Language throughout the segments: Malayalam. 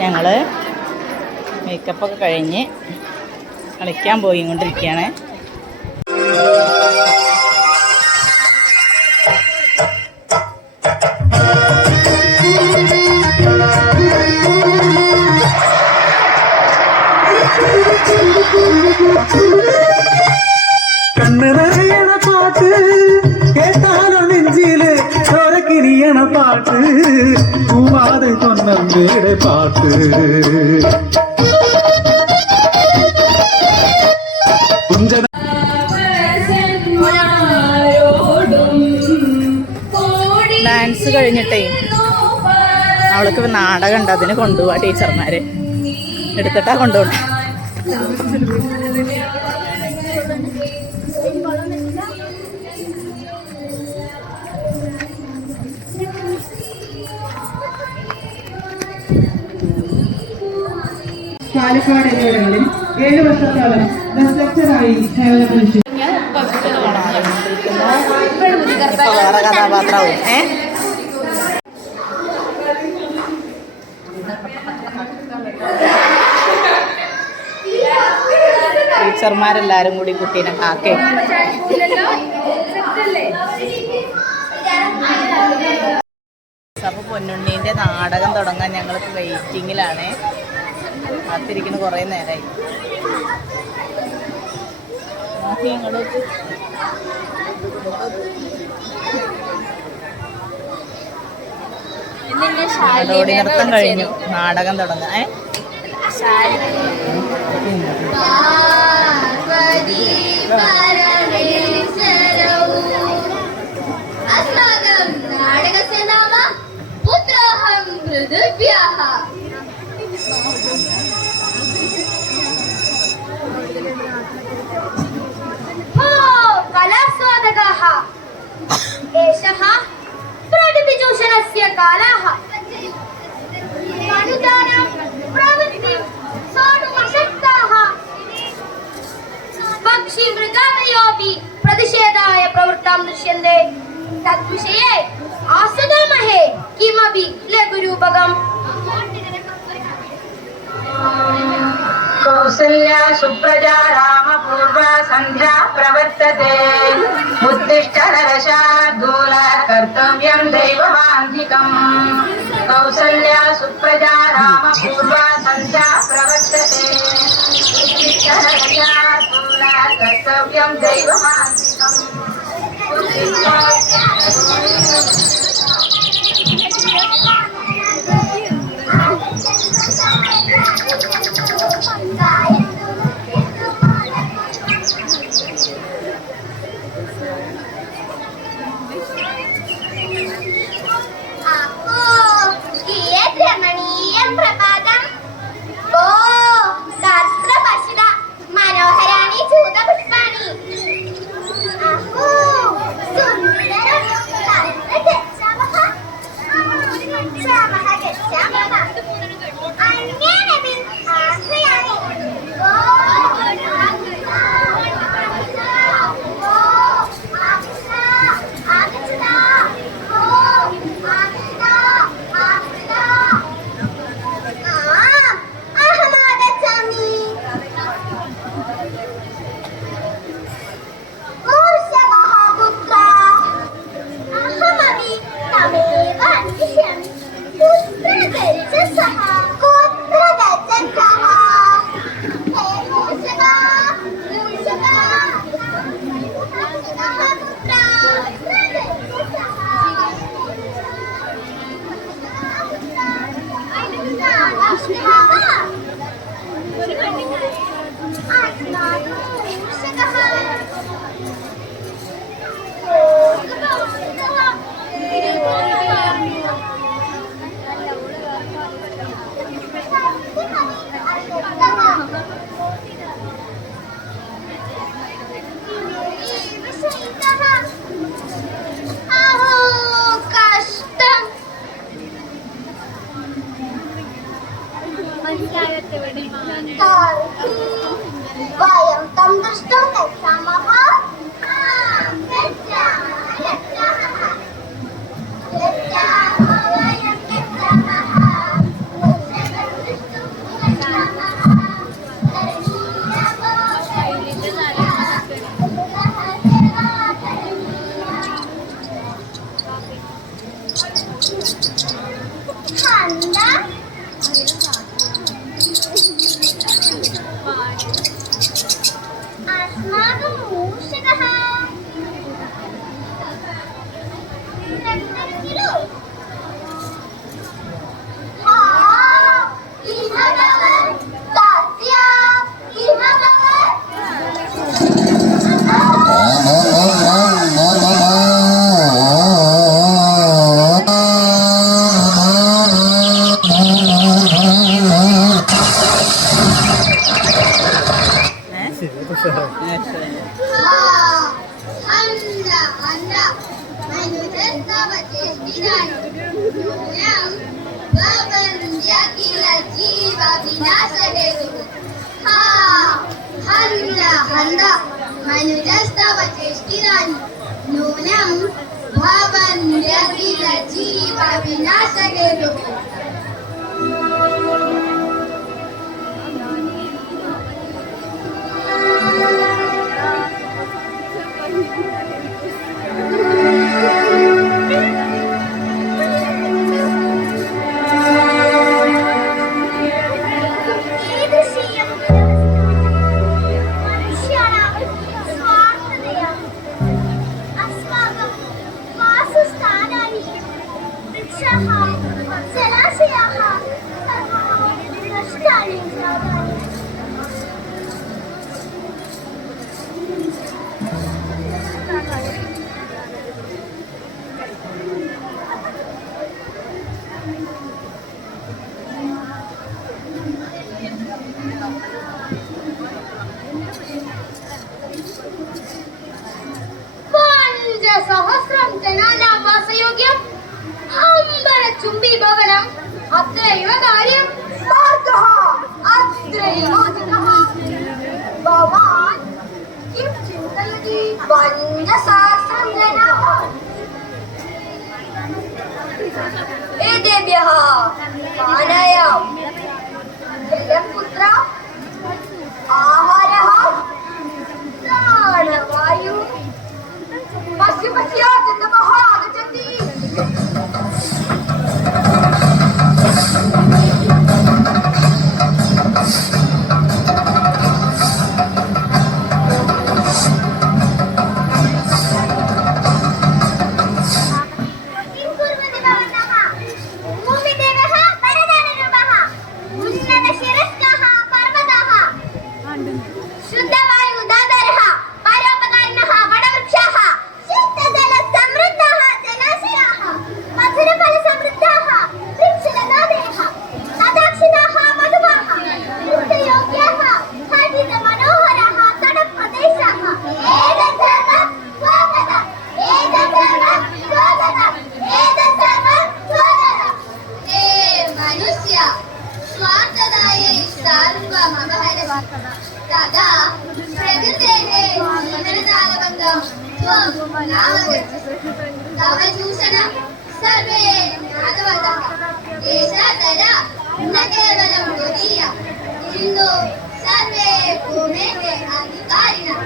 ഞങ്ങള് മേക്കപ്പൊക്കെ കഴിഞ്ഞ് കളിക്കാൻ പോയിക്കൊണ്ടിരിക്കുകയാണ്. കണ്ണ് നിറയണ പാട്ട് കേട്ടാലോ നെഞ്ചില് ചോരക്കിരിയണ പാട്ട് പൂവാതെ കൊന്നമ്മയുടെ പാട്ട് ഡാൻസ് കഴിഞ്ഞിട്ടേ അവൾക്ക് നാടകം ഉണ്ട്, അതിന് കൊണ്ടുപോവാ ടീച്ചർമാര്. എടുത്തിട്ടാ കൊണ്ടുപോകണം. പാലക്കാട് എന്നിവിടങ്ങളിൽ 7 വർഷത്തോളം ബസ് ലെക്ചറായി സേവനമനുഷ്ഠിച്ചു. വേറെ കഥാപാത്രവും ടീച്ചർമാരെല്ലാരും കൂടി കുട്ടീനെ കാക്കേ. അപ്പൊ പൊന്നുണ്ണീന്റെ നാടകം തുടങ്ങാൻ ഞങ്ങൾക്ക് വെയിറ്റിങ്ങിലാണ്. കാത്തിരിക്കുന്ന കുറേ നേരമായി. നാടോടി നൃത്തം കഴിഞ്ഞു, നാടകം തുടങ്ങാം. कलास्वादकाः एषः प्रकृतिचूषणस्य कालः मनुजानां प्रवृत्तिं सोढुमशक्ताः पक्षिमृगादयोऽपि प्रतिषेधाय प्रवृत्तां दृश्यन्ते तद्विषये आस्वदामहे किमपि लघुरूपकम् कौसल्या सुप्रजा रामपूर्वा सन्ध्या प्रवर्तते उत्तिष्ठ नरशार्दूल कर्तव्यं दैवमान्धिकम् कौसल्या सुप्रजा रामपूर्वा सन्ध्या प्रवर्तते उत्तिष्ठ नरशार्दूल कर्तव्यं दैवमान्धिकम् वयं तं दृष्टुं गच्छामः। अस्माकं मूषकः मनुजस्तव चेष्टिराणि नूनं भवन्त्यखिल जीव विनाशहेतुः। सहस्रं जनानां वासयोग्यम् अम्बरचुम्बी भवनम् अत्रैव कार्यं मार्गः अत्रैव उचितः। भवान् किं चिन्तयति? पञ्चसहस्रं जनाः एतेभ्यः पानायां जलपुत्र आहारः प्राणवायुः पश्य पश्य जन्तवः आगच्छन्ति। किं कुर्वन्ति भवन्तः? भूमिदेवः वरदानरूपः, उन्नतशिरस्कः पर्वतः, शुद्धवायुदातारः, परोपकारिणः वटवृक्षाः, शीतजलसमृद्धाः जलाशयाः, मधुरफलसमृद्धाः वृक्षलतादयः, तदाक्षिताः मधुवाः, नृत्ययोग्याः हरितमनोहराः तटप्रदेशाः। एतत् सर्वं स्वागतम्, एतत् सर्वं स्वागतम्, एतत् सर्वं स्वागतम्। हे मनुष्य, स्वार्थदाये सर्वमपहरसि, तदा प्रकृतेः जीवनजालबन्धं त्वं नावगच्छसि। तव चूषणं सर्वे ज्ञातवतः। एषा तरा न केवलं त्वदीया, किन्तु सर्वे भूमेः अधिकारिणः।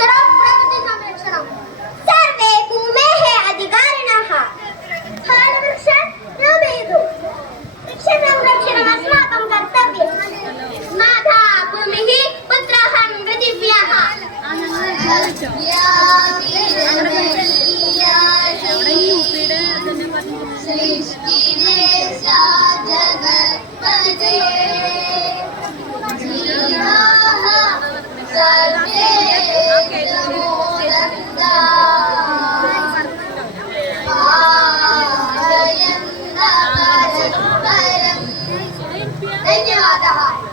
संरक्षणं प्रकृतिसंरक्षणं सर्वे भूमेः अधिकारिणः फलवृक्षं रोपयतु वृक्षसंरक्षणम् अस्माकं कर्तव्यं माता भूमिः पुत्राहं पृथिव्याः धन्यवादः।